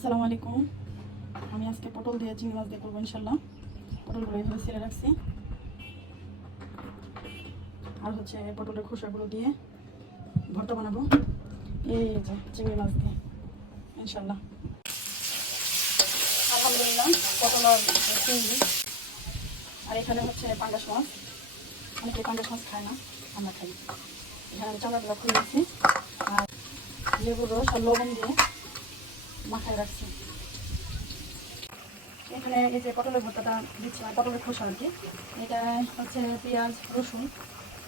আসসালামু আলাইকুম। আমি আজকে পটল দিয়ে চিংড়ি মাছ দিয়ে করবো ইনশাল্লাহ। পটলগুলো এইভাবে ছেড়ে রাখছি, আর হচ্ছে পটলের খোসাগুলো দিয়ে ভর্তা বানাবো এই যে চিংড়ি মাছ দিয়ে ইনশাল্লাহ। আলহামদুলিল্লাহ পটল আর চিংড়ি, আর এখানে হচ্ছে পাঙ্গাস মাছ। অনেকে পাঙ্গাস মাছ খায় না, আমরা খাই। এখানে আমি চামড়াগুলো খুলে দিচ্ছি আর লেবুর রস আর লবণ দিয়ে মাখায় রাখছি। এখানে এই যে পটলের ভর্তাটা দিচ্ছি, আর পটলের খোসা আর কি, এটা হচ্ছে পেঁয়াজ রসুন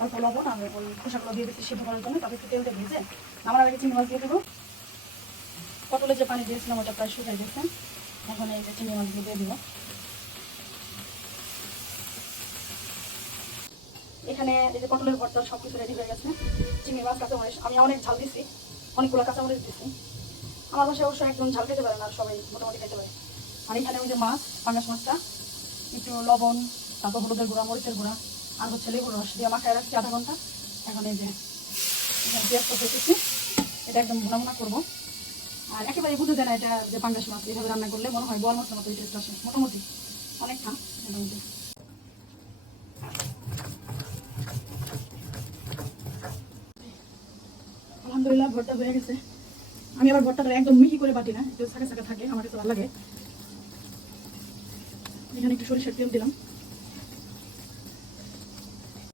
অল্প লবণ আর ওই খোসাগুলো দিয়ে দিচ্ছি সিদ্ধ করার জন্য। তারপর একটু তেল দিয়ে ভেজে আমার আগে চিংড়ি মাছ দিয়ে দেবো। পটলের যে পানি দিয়েছিলাম ওটা প্রায় শুকাই দিয়েছে, এখন এই যে চিংড়ি মাছগুলো দিয়ে দিব। এখানে এই যে পটলের ভর্তা সব কিছু রেডি হয়ে গেছে। চিংড়ি মাছ, কাঁচামরিচ, আমি অনেক ঝাল দিচ্ছি, অনেকগুলো কাঁচামরিচ দিচ্ছি। আমার বাসায় অবশ্য একদম ঝাল খেতে পারে না, আর সবাই মোটামুটি খেতে পারে। আর এখানে ওই যে মাছ, পাঙ্গাস মাছটা একটু লবণ, তারপর হলুদের গুঁড়া, মরিচের গুঁড়া আর হচ্ছে লেবুর রস দিয়ে মাখায় রাখছি আধা ঘন্টা। এখন এই যে এখানে পেঁয়াজ করতে এসেছি, এটা একদম ভুনা ভুনা করবো। আর একেবারে বুঝে যায় না এটা যে পাঙ্গাস মাছ এইভাবে রান্না করলে মনে হয় বোয়াল মাছের মতো টেস্ট আসে, মোটামুটি অনেকটা মোটামুটি। আলহামদুলিল্লাহ ভর্তা হয়ে গেছে। আমি আবার ভর্তাটা একদম মিহি করে বাটি না, একটু ছাকা ছাকা থাকে, আমার কাছে ভালো লাগে। এখানে একটু সরিষার তেল দিলাম।